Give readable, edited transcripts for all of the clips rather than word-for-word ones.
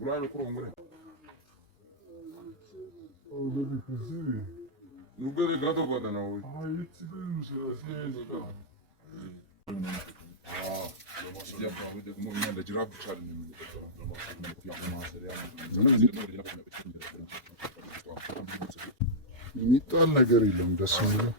Ulan kurum bu ne? Orada bir kızı. Bu böyle gato kadar ne oluyor? Ay içinden şey. Yapma bir de bu yine de cirap çarını. የሚጣል ነገር የለም። ደስ የሚለው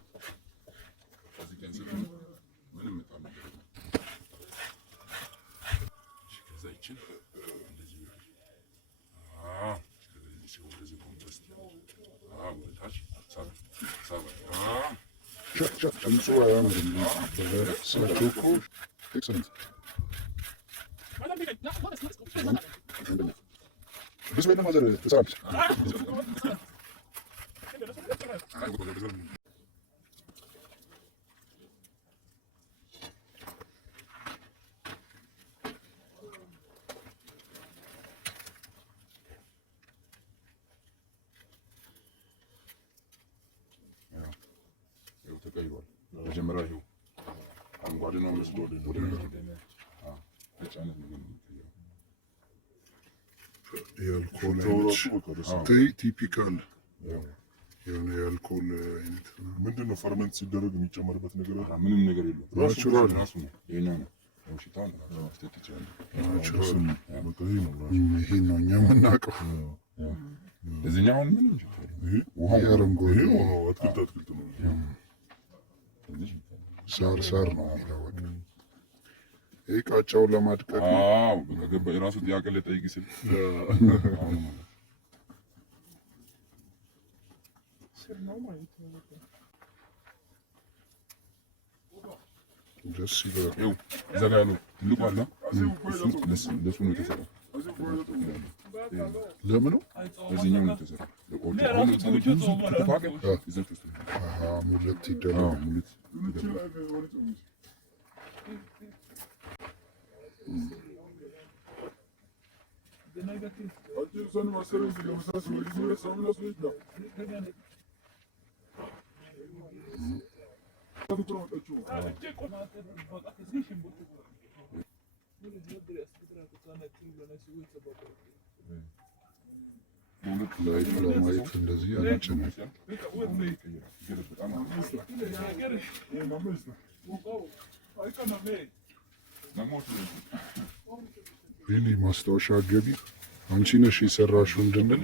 ድምፁ አያምርም። እሳቸው እኮ ኤክሰለንት ብዙ ቤት ማዘር ትሰራለች። ተቀይሯል። መጀመሪያ ይኸው አረንጓዴ ነው መስሎ ወደ የአልኮል ቲፒካል የሆነ የአልኮል አይነት ምንድን ነው? ፈርመንት ሲደረግ የሚጨመርበት ነገር አለ? ምንም ነገር የለም። ናቹራል ራሱ ነው። የኛ ነው። ሽታውን ማስተት ይችላል። ይሄ ነው እኛ የምናውቀው። እዚህኛው ምንም ችግር ውሃ አረንጓዴ አትክልት ነው። ሳር ነው የሚለው። ይህ ቃጫውን ለማድቀቅ ነው። ገባ የራሱ ጥያቄ ልጠይቅ ስል ደስ ይላል። እዛ ጋ ያለው ትልቁ አለ ለሱ ነው የተሰራው። ለምኑ በዚህኛው ነው የተሰራው። ሙለት ይደረጋል። ላይት ለማየት እንደዚህ አመች ነው። ሪሊ ማስታወሻ ገቢ አንቺ ነሽ የሰራሽው እንድንል